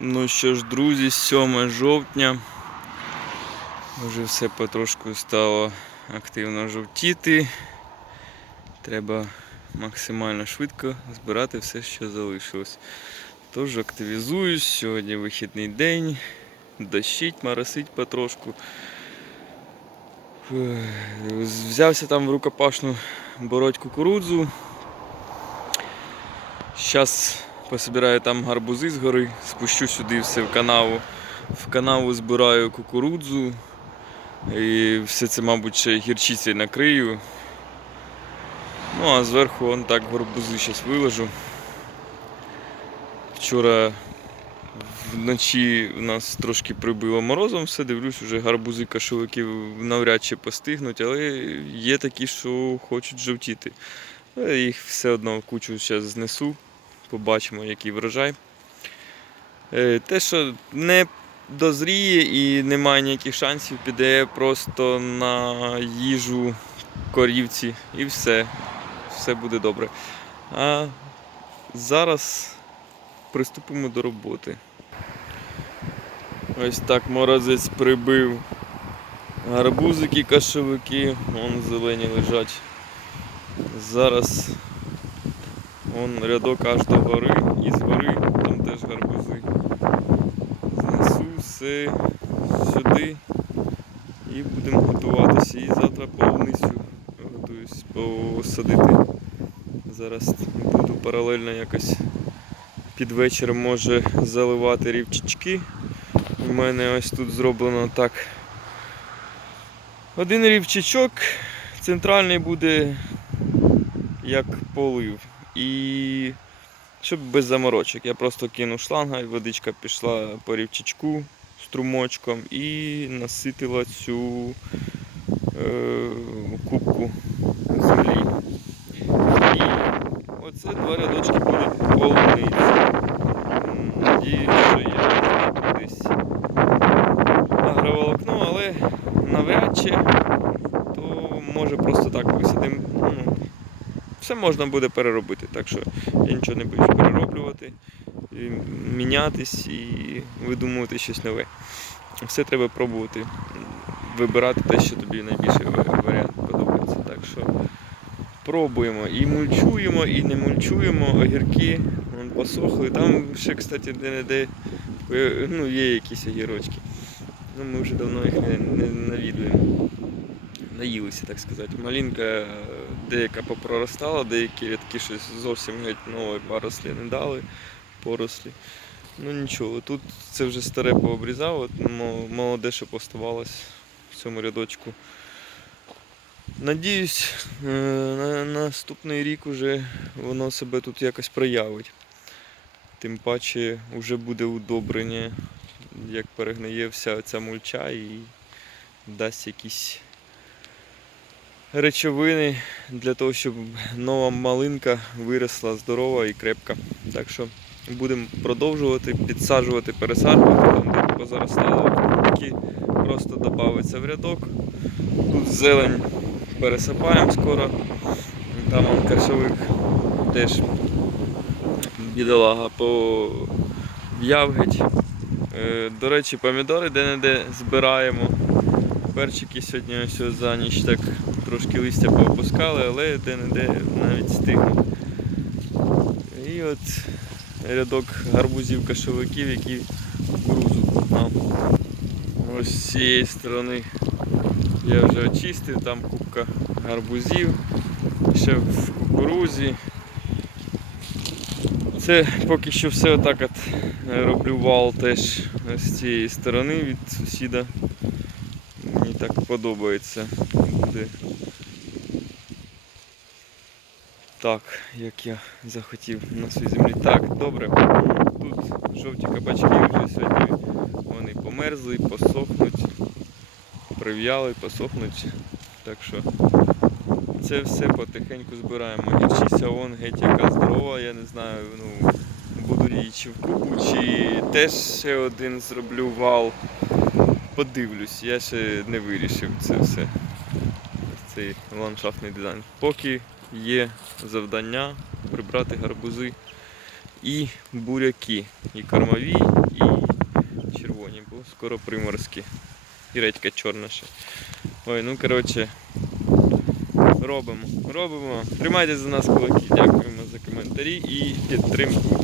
Ну що ж, друзі, 7 жовтня. Вже все потрошку стало активно жовтіти. Треба максимально швидко збирати все, що залишилось. Тож активізуюсь, сьогодні вихідний день, дощить, моросить потрошку. Взявся там в рукопашну бороть кукурудзу. Зараз пособираю там гарбузи з гори, спущу сюди все в канаву. В канаву збираю кукурудзу. І все це, мабуть, ще гірчицею накрию. Ну а зверху вон так гарбузи зараз виложу. Вчора вночі у нас трошки прибило морозом, все дивлюсь, вже гарбузи кашовиків навряд чи постигнуть, але є такі, що хочуть жовтіти. Але їх все одно кучу зараз знесу, побачимо, який врожай. Е, Те, що не дозріє і немає ніяких шансів, піде просто на їжу корівці і все. Все буде добре. А зараз приступимо до роботи. Ось так морозець прибив гарбузики, кашовики, вон зелені лежать. Зараз вон рядок аж до гори і з гори там теж гарбузи. Знесу все сюди і будемо готуватися. І завтра полуницю готуюсь посадити. Зараз буду паралельно якось під вечір може заливати рівчачки. У мене ось тут зроблено так. Один рівчачок, центральний буде як полив. І щоб без заморочок. Я просто кинув шланга і водичка пішла по рівчачку струмочком і наситила цю е, кубку землі. І оце два рядочки будуть полуниці. М, Надіюсь, що я знайду десь агроволокно, але навряд чи, то може просто так висадимо. Ну, все можна буде переробити, так що я нічого не боюсь перероблювати, мінятись і видумувати щось нове. Все треба пробувати, вибирати те, що тобі найбільше варіант подобається. Так що пробуємо. І мульчуємо, і не мульчуємо, огірки посохли. Там ще, кстати, де-не-де е, ну, є якісь огірочки. Ну, ми вже давно їх не, не навідуємо. Наїлися, так сказати. Малінка деяка попроростала, деякі рядки щось зовсім геть нової порослі не дали, порослі. Ну нічого, тут це вже старе пообрізав, от молоде, що поставалось в цьому рядочку. Надіюсь, е, на наступний рік уже воно себе тут якось проявить. Тим паче вже буде удобрення, як перегниє вся ця мульча і дасть якісь речовини для того, щоб нова малинка виросла здорова і крепка. Так що будемо продовжувати підсаджувати, пересаджувати, там де позаростало кубки, просто додається в рядок. Тут зелень пересипаємо скоро. Там он кашовик теж бідолага пов'яв геть. Е, До речі, помідори де-не-де збираємо. Перчики сьогодні ось за ніч так трошки листя поопускали, але де-не-де навіть стигнуть. І от рядок гарбузів кашовиків, які кукурузу погнав. Ось з цієї сторони я вже очистив, там кубка гарбузів, ще в кукурузі. Це поки що все отак от е, роблю вал теж з цієї сторони від сусіда. Так подобається. Буде так, як я захотів на своїй землі. Так, добре. Тут жовті кабачки вже сьогодні вони померзли, посохнуть, прив'яли, посохнуть. Так що це все потихеньку збираємо. Гірчиця вон геть яка здорова, я не знаю, ну, буду її чи в кубу, чи теж ще один зроблю вал. Подивлюсь, я ще не вирішив це все. Цей ландшафтний дизайн. Поки є завдання прибрати гарбузи і буряки. І кормові, і червоні, бо скоро приморські. І редька чорна ще. Ой, ну коротше. Робимо, робимо. Тримайте за нас кулаки. Дякуємо за коментарі і підтримку.